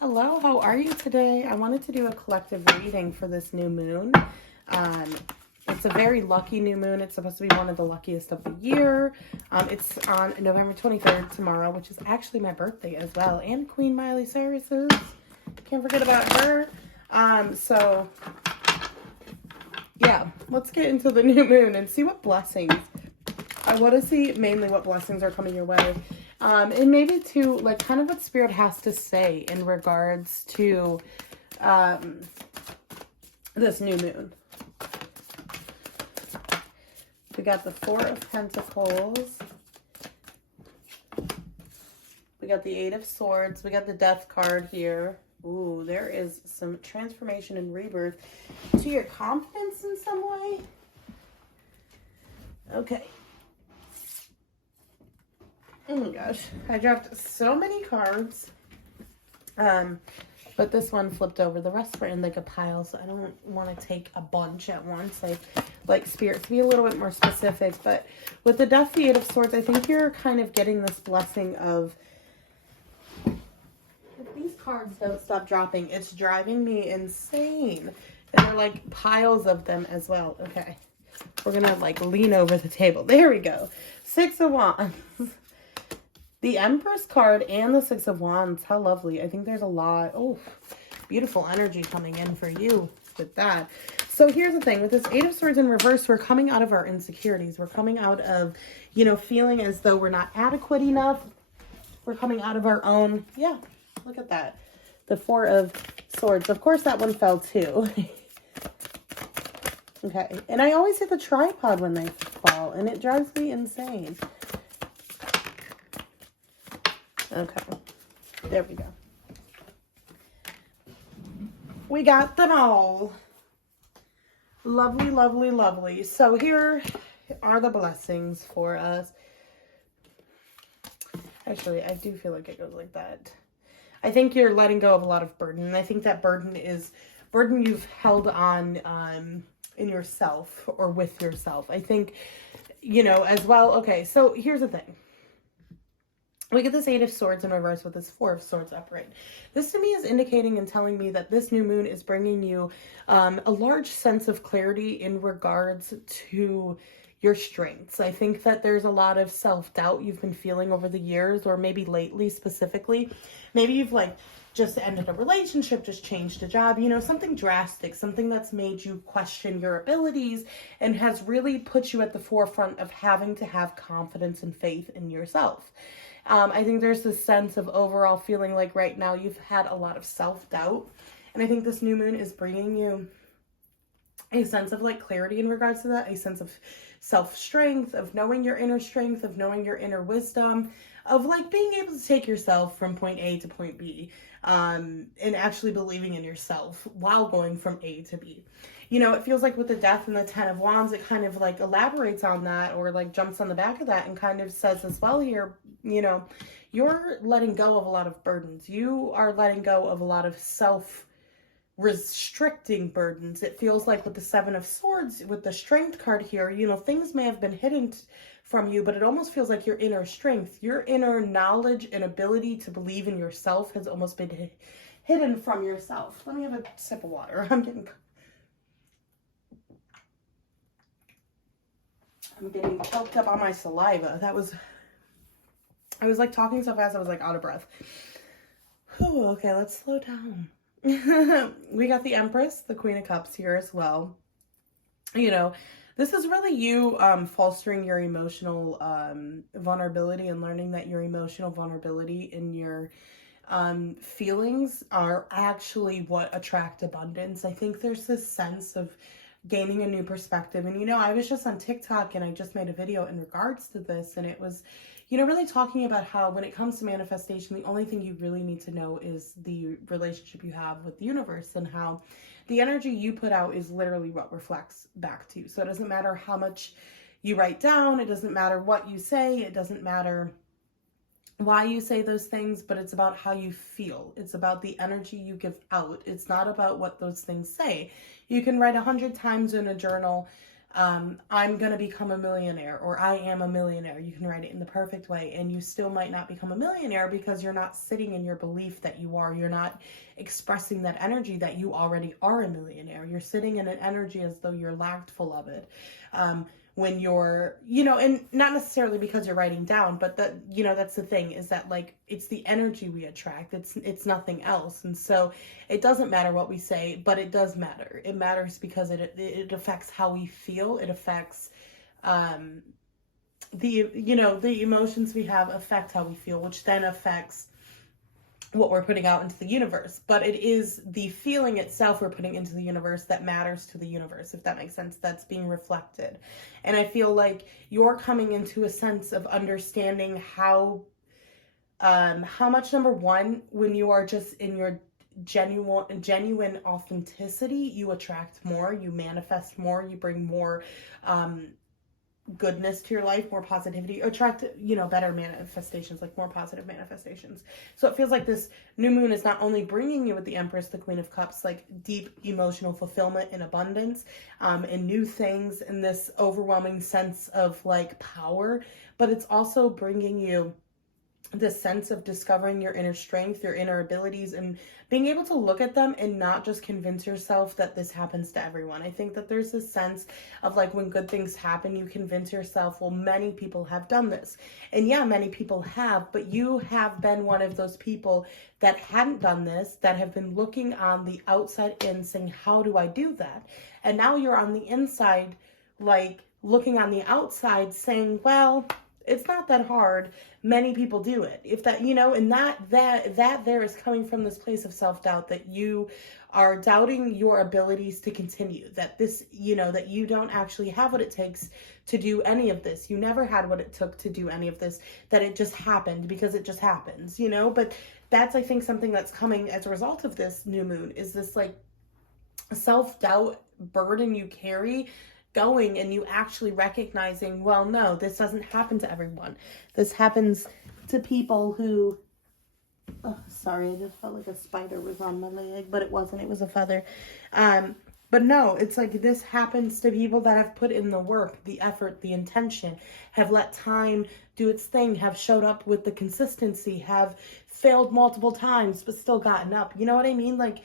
Hello, how are you today? I wanted to do a collective reading for this new moon. Um, it's a very lucky new moon. It's supposed to be one of the luckiest of the year. It's on November 23rd tomorrow, which is actually my birthday as well, and Queen Miley Cyrus's. Can't forget about her. So yeah, let's get into the new moon and see what blessings. I want to see mainly what blessings are coming your way. And maybe to like kind of what spirit has to say in regards to this new moon. We got the Four of Pentacles. We got the Eight of Swords. We got the Death card here. Ooh, there is some transformation and rebirth to your confidence in some way. Okay. Oh my gosh, I dropped so many cards. But this one flipped over. The rest were in like a pile, so I don't want to take a bunch at once. Like spirit to be a little bit more specific. But with the Death, the Eight of Swords, I think you're kind of getting this blessing of, if these cards don't stop dropping, it's driving me insane. And they're like piles of them as well. Okay, we're gonna like lean over the table. There we go. Six of Wands. The Empress card and the Six of Wands. How lovely. I think there's a lot. Oh, beautiful energy coming in for you with that. So here's the thing. With this Eight of Swords in reverse, we're coming out of our insecurities. We're coming out of, you know, feeling as though we're not adequate enough. We're coming out of our own. Yeah, look at that. The Four of Swords. Of course, that one fell too. Okay. And I always hit the tripod when they fall, and it drives me insane. Okay, there we go. We got them all. Lovely, lovely, lovely. So here are the blessings for us. Actually, I do feel like it goes like that. I think you're letting go of a lot of burden. And I think that burden is burden you've held on in yourself or with yourself. I think, you know, as well. Okay, so here's the thing. We get this Eight of Swords in reverse with this Four of Swords upright. This to me is indicating and telling me that this new moon is bringing you a large sense of clarity in regards to your strengths. I think that there's a lot of self-doubt you've been feeling over the years, or maybe lately specifically. Maybe you've like just ended a relationship, just changed a job, you know, something drastic, something that's made you question your abilities and has really put you at the forefront of having to have confidence and faith in yourself. I think there's this sense of overall feeling like right now you've had a lot of self-doubt. And I think this new moon is bringing you a sense of like clarity in regards to that, a sense of self-strength, of knowing your inner strength, of knowing your inner wisdom, of like being able to take yourself from point A to point B, and actually believing in yourself while going from A to B. You know, it feels like with the Death and the Ten of Wands, it kind of like elaborates on that, or like jumps on the back of that and kind of says as well here, you know, you're letting go of a lot of burdens. You are letting go of a lot of restricting burdens. It feels like with the Seven of Swords, with the Strength card here, you know, things may have been hidden from you, but it almost feels like your inner strength, your inner knowledge and ability to believe in yourself has almost been hidden from yourself. Let me have a sip of water. I'm getting choked up on my saliva. I was like talking so fast I was like out of breath. Whew, okay, let's slow down. We got the Empress, the Queen of Cups here as well. You know, this is really you fostering your emotional vulnerability and learning that your emotional vulnerability and your feelings are actually what attract abundance. I think there's this sense of gaining a new perspective. And, you know, I was just on TikTok and I just made a video in regards to this, and it was, you know, really talking about how when it comes to manifestation, the only thing you really need to know is the relationship you have with the universe, and how the energy you put out is literally what reflects back to you. So it doesn't matter how much you write down. It doesn't matter what you say. It doesn't matter why you say those things, but it's about how you feel. It's about the energy you give out. It's not about what those things say. You can write 100 times in a journal I'm going to become a millionaire, or I am a millionaire. You can write it in the perfect way, and you still might not become a millionaire because you're not sitting in your belief that you are. You're not expressing that energy that you already are a millionaire. You're sitting in an energy as though you're lacked full of it. When you're, and not necessarily because you're writing down, but that, that's the thing, is that like, it's the energy we attract. It's nothing else. And so it doesn't matter what we say, but it does matter. It matters because it affects how we feel. It affects, the emotions we have affect how we feel, which then affects what we're putting out into the universe. But it is the feeling itself we're putting into the universe that matters to the universe, if that makes sense. That's being reflected. And I feel like you're coming into a sense of understanding how much, number one, when you are just in your genuine authenticity, you attract more, you manifest more, you bring more goodness to your life, more positivity, attract, better manifestations, like more positive manifestations. So it feels like this new moon is not only bringing you with the Empress, the Queen of Cups, like deep emotional fulfillment and abundance, and new things, and this overwhelming sense of like power, but it's also bringing you this sense of discovering your inner strength, your inner abilities, and being able to look at them and not just convince yourself that this happens to everyone. I think that there's this sense of like, when good things happen, you convince yourself, well, many people have done this. And yeah, many people have, but you have been one of those people that hadn't done this, that have been looking on the outside in saying, how do I do that? And now you're on the inside, like looking on the outside saying, well, it's not that hard. Many people do it. If that, and that there is coming from this place of self-doubt, that you are doubting your abilities to continue, that this, that you don't actually have what it takes to do any of this. You never had what it took to do any of this, that it just happened because it just happens, but that's, I think, something that's coming as a result of this new moon, is this like self-doubt burden you carry going, and you actually recognizing, well, no, this doesn't happen to everyone. This happens to people who, sorry, I just felt like a spider was on my leg, but it wasn't, it was a feather. But no, it's like this happens to people that have put in the work, the effort, the intention, have let time do its thing, have showed up with the consistency, have failed multiple times, but still gotten up. You know what I mean? Like,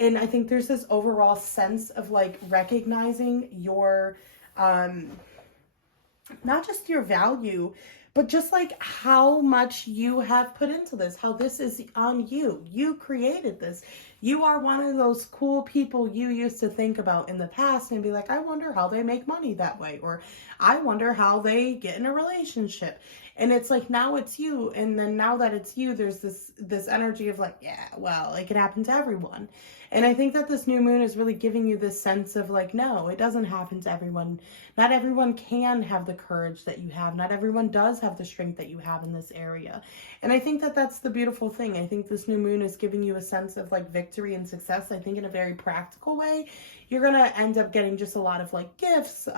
and I think there's this overall sense of like recognizing your, not just your value, but just like how much you have put into this, how this is on you. You created this. You are one of those cool people you used to think about in the past and be like, I wonder how they make money that way, or I wonder how they get in a relationship. And it's like, now it's you. And then now that it's you, there's this energy of like, yeah, well, it could happen to everyone. And I think that this new moon is really giving you this sense of like, no, it doesn't happen to everyone. Not everyone can have the courage that you have. Not everyone does have the strength that you have in this area. And I think that that's the beautiful thing. I think this new moon is giving you a sense of like victory and success. I think in a very practical way, you're going to end up getting just a lot of like gifts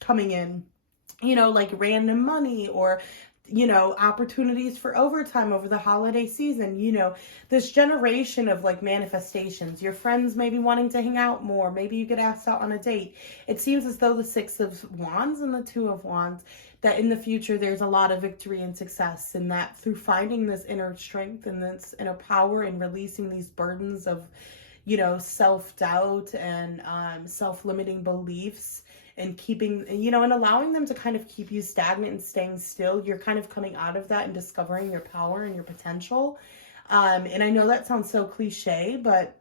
coming in, like random money, or opportunities for overtime over the holiday season, this generation of like manifestations, your friends maybe wanting to hang out more, maybe you get asked out on a date. It seems as though the Six of Wands and the Two of Wands, that in the future there's a lot of victory and success, and that through finding this inner strength and this inner power and releasing these burdens of, self-doubt and self-limiting beliefs, and keeping, and allowing them to kind of keep you stagnant and staying still, you're kind of coming out of that and discovering your power and your potential. And I know that sounds so cliche, but,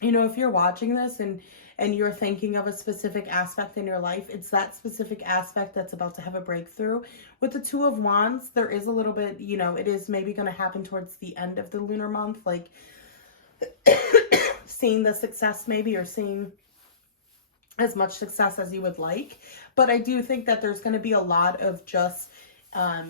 if you're watching this and you're thinking of a specific aspect in your life, it's that specific aspect that's about to have a breakthrough. With the Two of Wands, there is a little bit, it is maybe going to happen towards the end of the lunar month, like seeing the success maybe, or seeing as much success as you would like. But I do think that there's going to be a lot of just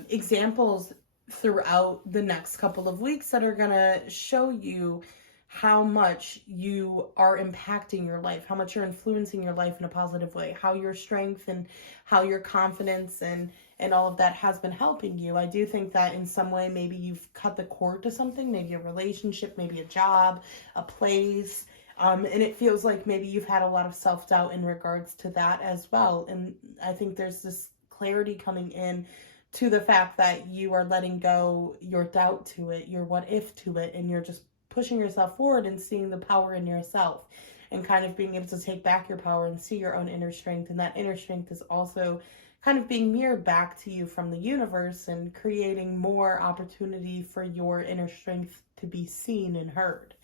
examples throughout the next couple of weeks that are going to show you how much you are impacting your life, how much you're influencing your life in a positive way, how your strength and how your confidence and all of that has been helping you. I do think that in some way, maybe you've cut the cord to something, maybe a relationship, maybe a job, a place, And it feels like maybe you've had a lot of self-doubt in regards to that as well. And I think there's this clarity coming in to the fact that you are letting go your doubt to it, your what if to it, and you're just pushing yourself forward and seeing the power in yourself and kind of being able to take back your power and see your own inner strength. And that inner strength is also kind of being mirrored back to you from the universe and creating more opportunity for your inner strength to be seen and heard.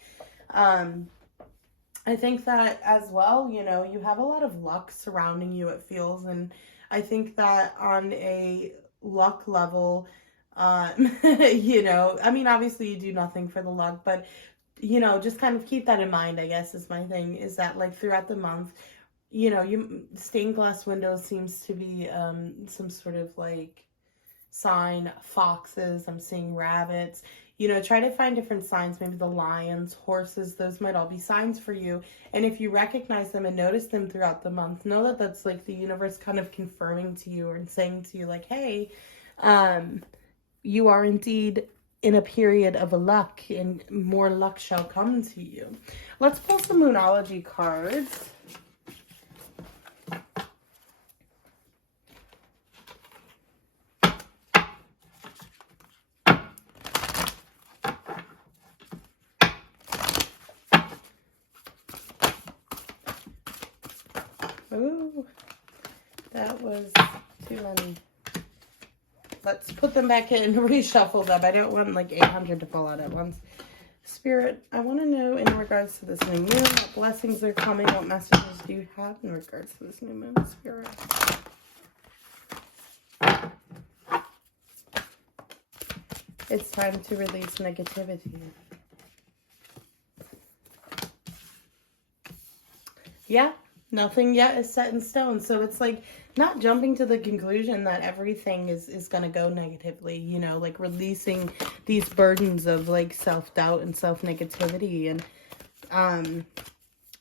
I think that as well, you know, you have a lot of luck surrounding you, it feels. And I think that on a luck level, you know, I mean, obviously you do nothing for the luck, but, you know, just kind of keep that in mind, I guess, is my thing, is that like throughout the month, you know, stained glass windows seems to be some sort of like sign. Foxes, I'm seeing rabbits. You know, try to find different signs, maybe the lions, horses, those might all be signs for you. And if you recognize them and notice them throughout the month, know that that's like the universe kind of confirming to you and saying to you like, hey, you are indeed in a period of luck and more luck shall come to you. Let's pull some Moonology cards. Ooh, that was too many. Let's put them back in, reshuffle them. I don't want like 800 to fall out at once. Spirit, I want to know in regards to this new moon, what blessings are coming, what messages do you have in regards to this new moon, Spirit? It's time to release negativity. Yeah. Nothing yet is set in stone. So it's like not jumping to the conclusion that everything is going to go negatively, you know, like releasing these burdens of like self-doubt and self-negativity. And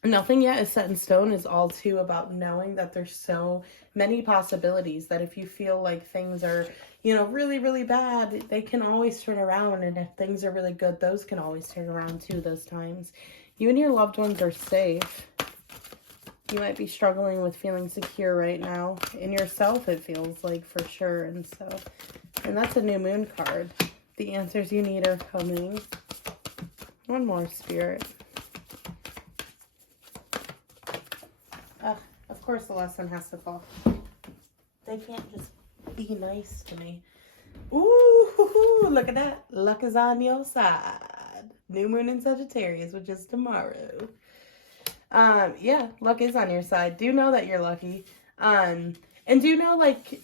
nothing yet is set in stone is all too about knowing that there's so many possibilities that if you feel like things are, you know, really, really bad, they can always turn around. And if things are really good, those can always turn around too, those times. You and your loved ones are safe. You might be struggling with feeling secure right now. In yourself, it feels like, for sure. And that's a new moon card. The answers you need are coming. One more, Spirit. Of course the lesson has to fall. They can't just be nice to me. Ooh, look at that. Luck is on your side. New moon in Sagittarius, which is tomorrow. Yeah, luck is on your side. Do know that you're lucky. And do know, like,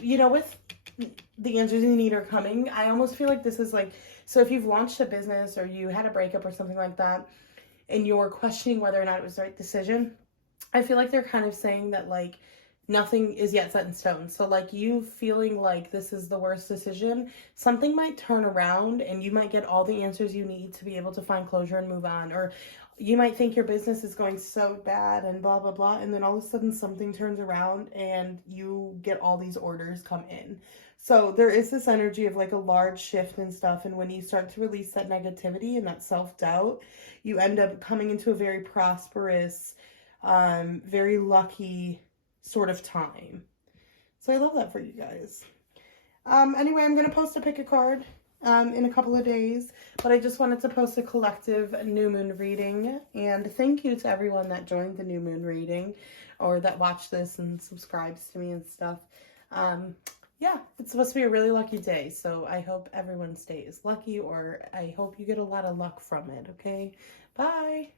you know, with the answers you need are coming, I almost feel like this is like, so if you've launched a business or you had a breakup or something like that, and you're questioning whether or not it was the right decision, I feel like they're kind of saying that, like, nothing is yet set in stone. So, like, you feeling like this is the worst decision, something might turn around and you might get all the answers you need to be able to find closure and move on. Or you might think your business is going so bad and blah, blah, blah. And then all of a sudden something turns around and you get all these orders come in. So there is this energy of like a large shift and stuff. And when you start to release that negativity and that self-doubt, you end up coming into a very prosperous, very lucky sort of time. So I love that for you guys. Anyway, I'm going to post a pick a card in a couple of days, but I just wanted to post a collective new moon reading, and thank you to everyone that joined the new moon reading or that watched this and subscribes to me and stuff. Yeah, it's supposed to be a really lucky day, so I hope everyone stays lucky, or I hope you get a lot of luck from it, okay? Bye!